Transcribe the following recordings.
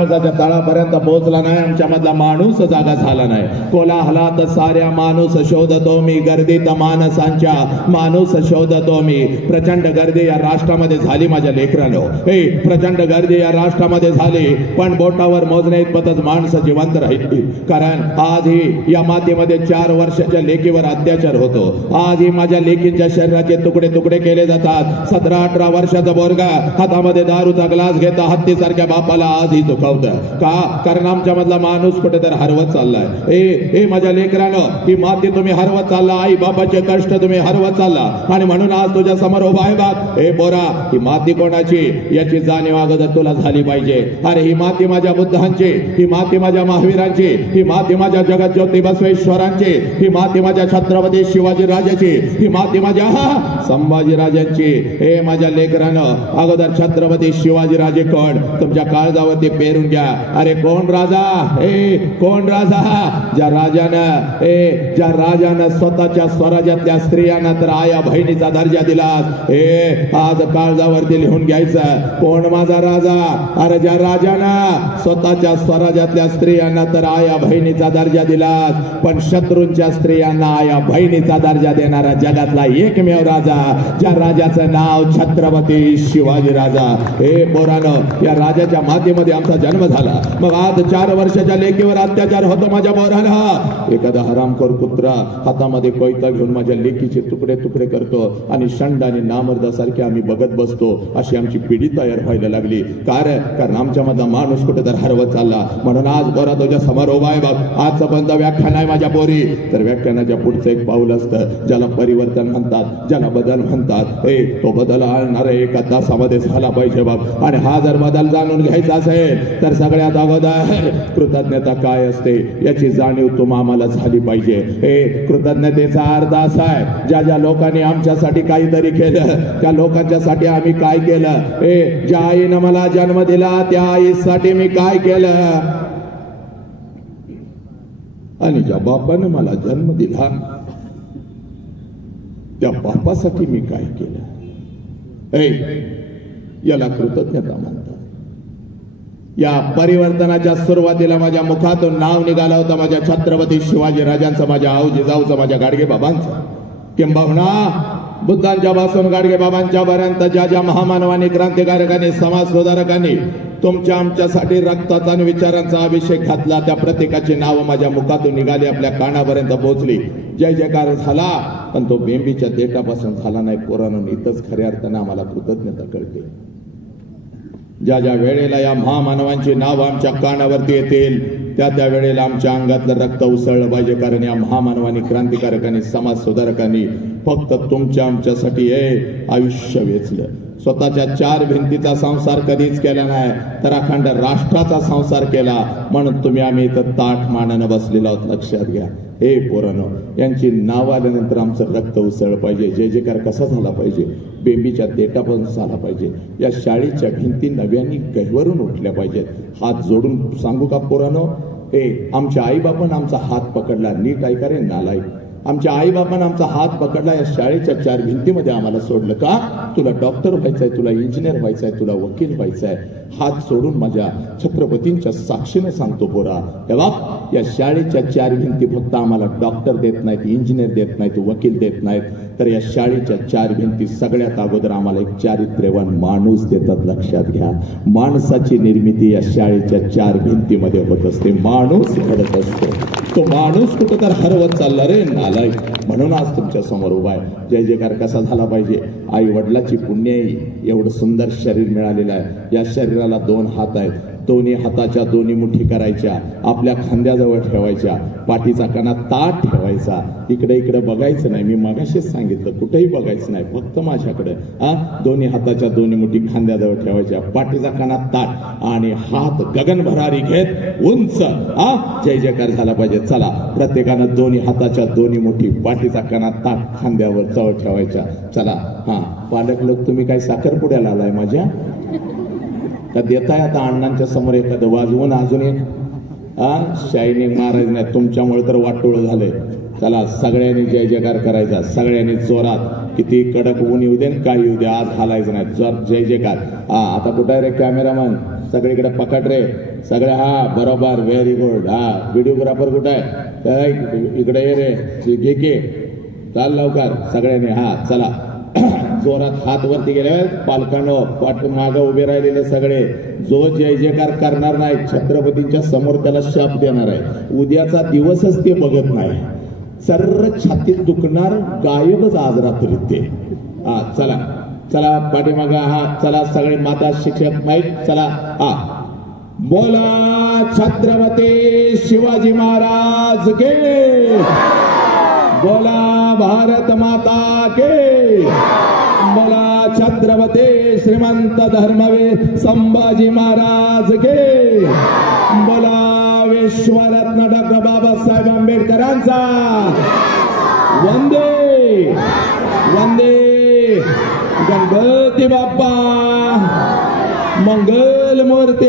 काळजाच्या तळापर्यंत पोहोचला नाही, आमच्या मधला माणूस जागा झाला नाही. कोलाहलात साऱ्या माणूस शोधतो मी, गर्दीत माणसांच्या माणूस शोधतो मी. प्रचंड गर्दी या राष्ट्रामध्ये झाली माझ्या लेकरांनो, हे प्रचंड गर्दी या राष्ट्रामध्ये झाली, पण बोटावर मोजण्या इतपतच माणसं जिवंत राहिली. कारण आजही या मातीमध्ये 4 वर्षाच्या लेकीवर अत्याचार होतो. आजही माझ्या लेकींच्या शरीराचे तुकडे तुकडे केले जातात. 17-18 वर्षाचा बोरगा हातामध्ये दारूचा ग्लास घेता हत्तीसारख्या बापाला आजही दुखावतं का? कारण आमच्या मधला माणूस कुठेतरी हरवत चाललाय. ए माझ्या लेकरांनो, ही माती तुम्ही हरवत चालला, आई बापाचे कष्ट तुम्ही हरवत चालला, आणि म्हणून आज तुझ्या समोर उभा आहे बाप. हे पोरा, ही माती कोणाची याची जाणीव अगोदर तुला झाली पाहिजे. अरे ही माती माझ्या बुद्धांची, ही माती माझ्या महावीरांची, ही माती माझ्या जगज्योती बसवेश्वरांची, ही माती माझ्या छत्रपती शिवाजी राजाची, ही माती माझ्या संभाजी राजांची. हे माझ्या लेकरानं, अगोदर छत्रपती शिवाजी राजे कोण तुमच्या काळजावरती पेरून घ्या. अरे कोण राजा? कोण राजा? ज्या राजानं स्वतःच्या स्वराज्यातल्या स्त्रियांना तर आया बहिणीचा दर्जा दिला. आज काळजावरती लिहून घ्यायचं, कोण माझा राजा? अरे ज्या राजानं स्वतःच्या स्वराज्यातल्या स्त्रियांना तर आया बहिणीचा दर्जा दिला, पण शत्रूंच्या स्त्रियांना आया बहिणीचा दर्जा देणारा जगातला एकमेव राजा, ज्या राजाचं नाव छत्रपती शिवाजी राजा. हे पोरानं, या राजाच्या मातीमध्ये आमचा जन्म झाला. मग आज 4 वर्षाच्या लेकीवर अत्याचार होतो माझ्या पोरानं. एखादा हरामखोर कुत्रा हातामध्ये कोयता घेऊन माझ्या लेकीचे तुकडे तुकडे करतो, आणि षंड आणि नामर्दासारखे आम्ही बघत बसतो. अशी आमची पिढी तयार व्हायला लागली. कारण आमच्या मधला माणूस कुठेतरी हरवत चालला. म्हणून आज पोरा तुझ्या समोर उभा आहे बघ. आजचं बंद व्याख्यान आहे माझ्या पोरी, तर व्याख्यानाच्या पुढचं एक पाऊल असतं ज्याला परिवर्तन म्हणतात, ज्याला बदल म्हणतात. तो बदल आणणारा एका तासामध्ये झाला पाहिजे बघ. आणि हा जर बदल जाणून घ्यायचा असेल तर सगळ्यात अगोदर कृतज्ञता काय असते याची जाणीव आम्हाला झाली पाहिजे. कृतज्ञतेचा अर्थ असा आहे, ज्या लोकांनी आमच्यासाठी काहीतरी केलं, त्या लोकांच्यासाठी आम्ही काय केलं. ज्या आईनं मला जन्म दिला त्या आईसाठी मी काय केलं, आणि ज्या बापानं मला जन्म दिला त्या बापासाठी मी काय केलं. याला कृतज्ञता म्हणतात. या परिवर्तनाच्या सुरुवातीला माझ्या मुखातून नाव निघालं होतं माझ्या छत्रपती शिवाजी राजांचं, माझ्या आऊजी जाऊचं, माझ्या गाडगे बाबांचं. किंबहुना बुद्धांच्या पासून गाडगे बाबांच्या पर्यंत ज्या महामानवांनी, क्रांतिकारकांनी, समाज सुधारकांनी तुमच्या आमच्यासाठी रक्ताचा आणि विचारांचा अभिषेक घातला, त्या प्रत्येकाची नावं माझ्या मुखातून निघाली, आपल्या कानापर्यंत पोहोचली. जय जयकार झाला, पण तो बेंबीच्या देठापासून झाला नाही. पोरांनो, इथंच खऱ्या अर्थानं आम्हाला कृतज्ञता कळते. ज्या वेळेला या महामानवांची नाव आमच्या कानावरती येतील त्या वेळेला आमच्या अंगातलं रक्त उसळलं पाहिजे. कारण या महामानवांनी, क्रांतिकारकांनी, समाज सुधारकांनी फक्त तुमच्या आमच्यासाठी आयुष्य वेचलं. स्वतःच्या 4 भिंतीचा संसार कधीच केला नाही, तर अखंड राष्ट्राचा संसार केला. म्हणून तुम्ही आम्ही इथं ताठ मानानं बसलेलो आहोत. लक्षात घ्या. पोरांनो, यांची नाव आल्यानंतर आमचं रक्त उसळलं पाहिजे. जय जयकार कसा झाला पाहिजे? बेंबीच्या देठापासून झाला पाहिजे. या शाळेच्या भिंती नव्याने गहिवरून उठल्या पाहिजेत. हात जोडून सांगू का पोरांनो, आमच्या आईबापानं आमचा हात पकडला. नीट ऐका रे नालायक. आमच्या आईबापानं आमचा हात पकडला, या शाळेच्या 4 भिंतीमध्ये आम्हाला सोडलं. का? तुला डॉक्टर व्हायचंय, तुला इंजिनियर व्हायचंय, तुला वकील व्हायचंय. हात सोडून माझ्या छत्रपतींच्या साक्षीने सांगतो पोरा, तेव्हा या शाळेच्या 4 भिंती फक्त आम्हाला डॉक्टर देत नाहीत, इंजिनियर देत नाहीत, वकील देत नाहीत, तर या शाळेच्या 4 भिंती सगळ्यात अगोदर आम्हाला एक चारित्र्यवान माणूस देतात. लक्षात घ्या. माणसाची निर्मिती या शाळेच्या 4 भिंतीमध्ये होत असते. माणूस घडत असतो. तो माणूस कुठं तर हरवत चालला रे नालायक. म्हणून आज तुमच्या समोर उभा आहे. जय जयकार कसा झाला पाहिजे? आई वडिलाची पुण्याई एवढं सुंदर शरीर मिळालेलं आहे. या शरीराला 2 हात आहेत. दोन्ही हाताच्या दोन्ही मुठी करायच्या, आपल्या खांद्याजवळ ठेवायच्या, पाठीचा कणा ताट ठेवायचा. इकडे इकडे बघायचं नाही. मी मगाशीच सांगितलं, कुठेही बघायचं नाही, फक्त माझ्याकडे. दोन्ही हाताच्या दोन्ही मुठी खांद्याजवळ ठेवायच्या, पाठीचा कणा ताट, आणि हात गगन भरारी घेत उंच. जय जयकार झाला पाहिजे. चला, प्रत्येकानं दोन्ही हाताच्या दोन्ही मुठी, पाठीचा कणा ताट, खांद्यावर जवळ ठेवायच्या. चला. पालक लोक, तुम्ही काय साखरपुड्याला आलाय माझ्या? का देताय आता अण्णांच्या समोर एखादं वाजवून अजून एक? शायनिंग महाराज नाही, तुमच्यामुळे तर वाटोळ झालंय. चला, सगळ्यांनी जय जयकार करायचा, सगळ्यांनी जोरात. किती कडक ऊन येऊ दे, काय येऊ दे, आज हालायचं नाही. जय जयकार. आता कुठं आहे रे कॅमेरामन? सगळीकडे पकड रे सगळे. हा बरोबर, व्हेरी गुड. हा व्हिडिओग्राफर कुठे आहे? इकडे ये रे, घे घे, चाल लवकर सगळ्यांनी. हा चला, जोरात हात वरती गेले पालकांनो. मागं उभे राहिलेले सगळे, जो जय जयकार करणार नाही छत्रपतींच्या समोर त्याला शाप देणार आहे. उद्याचा दिवसच ते बघत नाही, सर्र छातीत दुखणार, गायबच आज रात्री ते. हा चला चला पाठीमागा. हा चला सगळे माता शिक्षक माहीत. चला हा, बोला छत्रपती शिवाजी महाराज के, बोला भारत माता के, बोला छत्रपती श्रीमंत धर्मवीर संभाजी महाराज के, बोला विश्वरत्न डॉक्टर बाबासाहेब आंबेडकरांचा वंदे वंदे. गणपती बाप्पा मंगल मूर्ती.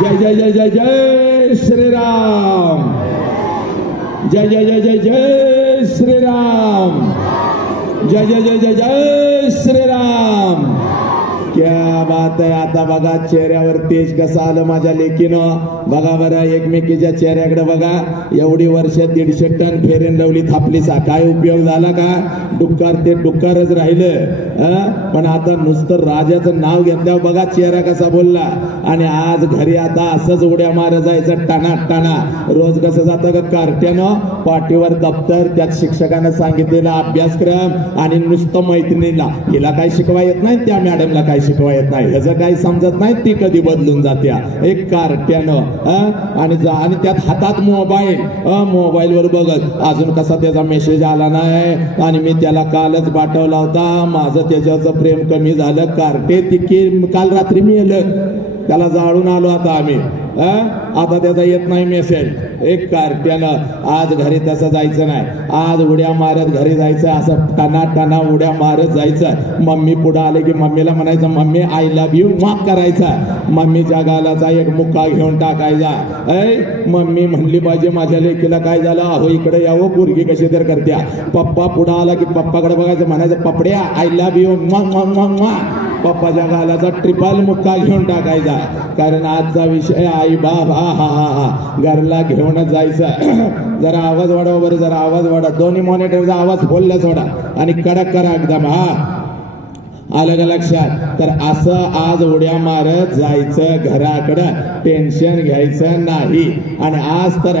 जय जय जय जय जय श्रीराम. जय जय जय जय जय श्रीराम. जय जय जय जय जय श्रीराम. क्या बात आहे. आता बघा चेहऱ्यावर तेज कसं आलं माझ्या लेकीनं. बघा बरं एकमेकीच्या चेहऱ्याकडे बघा. एवढी वर्ष 150 टन फेरेन लवली थापलीचा काय उपयोग झाला का? डुक्कार ते डुक्कारच राहिलं. पण आता नुसतं राजाचं नाव घेतल्यावर बघा चेहरा कसा बोलला. आणि आज घरी आता असंच उड्या मार जायचं टाणा टाणा. रोज कसं जातं का कार्ट्यानं, पाठीवर दप्तर, त्यात शिक्षकानं सांगितलेला अभ्यासक्रम आणि नुसतं मैत्रिणीला. हिला काय शिकवा येत नाही, त्या मॅडमला काय शिकवा येत नाही, ह्याचं काही समजत नाही, ती कधी बदलून जात्या एक कार्ट्यानं. आणि त्यात हातात मोबाईल, मोबाईलवर बघत अजून कसा त्याचा मेसेज आला नाही. आणि मी त्याला कालच पाठवला होता, माझं त्याच्याचं प्रेम कमी झालं. कार्टे तिकी काल रात्री मी त्याला जाळून आलो आता आम्ही. आता त्याचा येत नाही मेसेज. एक कार्ट्यानं आज घरी तसं जायचं नाही. आज उड्या मारत घरी जायचं, असं टना टना उड्या मारत जायचं. मम्मी पुढे आले की मम्मीला म्हणायचं मम्मी आय लव्ह यू माफ करायचा. मम्मीच्या गालाचा एक मुक्का घेऊन टाकायचा. मम्मी म्हणली पाहिजे माझ्या लेकीला काय झालं, अहो इकडे यावं पोरगी कशी तर करत्या. पप्पा पुढे आला की पप्पाकडे बघायचं, म्हणायचं पपड्या आय लव्ह यू मा. पप्पाच्या गालाचा ट्रिपल मुक्का घेऊन टाकायचा. कारण आजचा विषय आई बाप. हा हा हा हा, घरला घेऊनच जायचं. जरा आवाज वाढवा बरं, जरा आवाज वाढा. दोन्ही मॉनिटरचा आवाज खोलला सोडा आणि कडक करा एकदम. हा आलं का लक्षात? तर असं आज उड्या मारत जायचं घराकडं, टेन्शन घ्यायचं नाही. आणि आज तर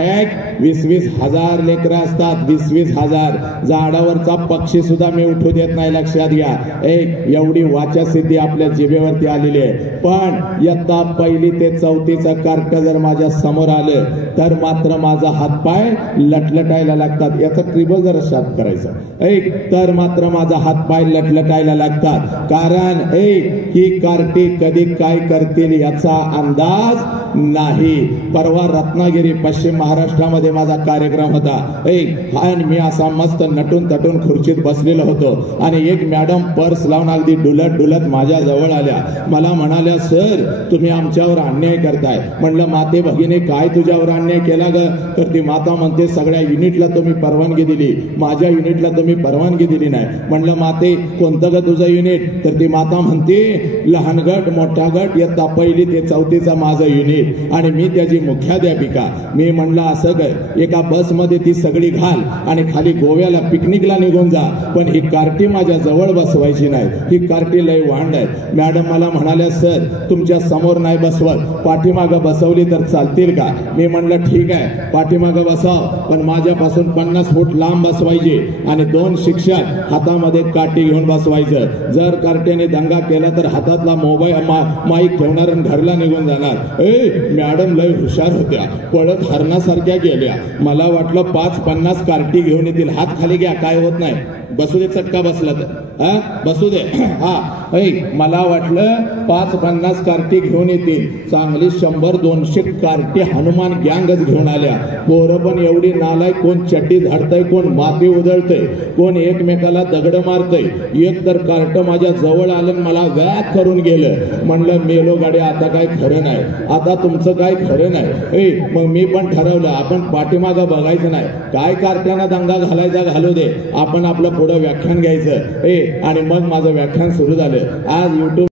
20-20 हजार लेकरं असतात, 20-20 हजार. झाडावरचा पक्षी सुद्धा मी उठू देत नाही, लक्षात घ्या. एवढी वाचा सिद्धी आपल्या जिभेवरती आलेली आहे. पण इयत्ता 1ली ते 4थीचं कार्ट जर माझ्या समोर आलं तर मात्र माझा हातपाय लटलटायला लागतात. याचा ट्रिबल जरा शार्प करायचं तर मात्र माझा हातपाय लटलटायला लागतात. कारण ही कार्टी कधी काय करतील याचा अंदाज नाही. परवा रत्नागिरी पश्चिम महाराष्ट्रामध्ये माझा कार्यक्रम होता. आणि मी असा मस्त नटून तटून खुर्चीत बसलेलो होतो. आणि एक मॅडम पर्स लावून अगदी डुलत डुलत माझ्या जवळ आल्या. मला म्हणाल्या सर तुम्ही आमच्यावर अन्याय करताय. म्हणलं माते भगिनी काय तुझ्यावर अन्याय केला ग? तर ती माता म्हणते सगळ्या युनिटला तुम्ही परवानगी दिली, माझ्या युनिटला तुम्ही परवानगी दिली नाही. म्हणलं माते कोणतं ग तुझं युनिट? तर ती माता म्हणते लहान गट मोठा गट इयत्ता 1ली ते 4थीचा माझं युनिट आणि मी त्याची मुख्याध्यापिका. मी म्हणलं असं कर, एका बसमध्ये ती सगळी घाल आणि खाली गोव्याला पिकनिकला निघून जा. पण ही कार्टी माझ्या जवळ बसवायची नाही, ही कार्टी लय वांड आहे. मॅडम मला म्हणाल्या सर तुमच्या समोर नाही बसवत, पाठीमागं बसवली तर चालतील का? मी म्हणलं ठीक आहे पाठीमागं बसव, पण माझ्यापासून 50 फूट लांब बसवायचे आणि 2 शिक्षक हातामध्ये काठी घेऊन बसवायचं. जर कार्ट्याने दंगा केला तर हातातला मोबाईल माईक ठेवणार आणि घरला निघून जाणार. मॅडम लय हुशार होत्या, पळत हरणासारख्या गेल्या. मला वाटलं 5-50 कार्टी घेऊन येतील. हात खाली घ्या काय होत नाही, बसू दे चटका बसला तर बसू दे. हा मला वाटलं 5-50 कार्टी घेऊन येतील. चांगली 100-200 कार्टी हनुमान गँगच घेऊन आल्या. पोरं पण एवढी नालाय, कोण चड्डी झाडतय, कोण माती उधळतय, कोण एकमेकाला दगड मारतय. एक तर कार्ट माझ्या जवळ आलं मला वॅक करून गेलं. म्हणलं मेलो गाडी आता काय खरं नाही, आता तुमचं काय खरं नाही. मग मी पण ठरवलं आपण पाठीमागं बघायचं नाही, काय कार्ट्याना दंगा घालायचा घालू दे, आपण आपलं पुढं व्याख्यान घ्यायचं. आणि मग माझं व्याख्यान सुरू झालं. आज YouTube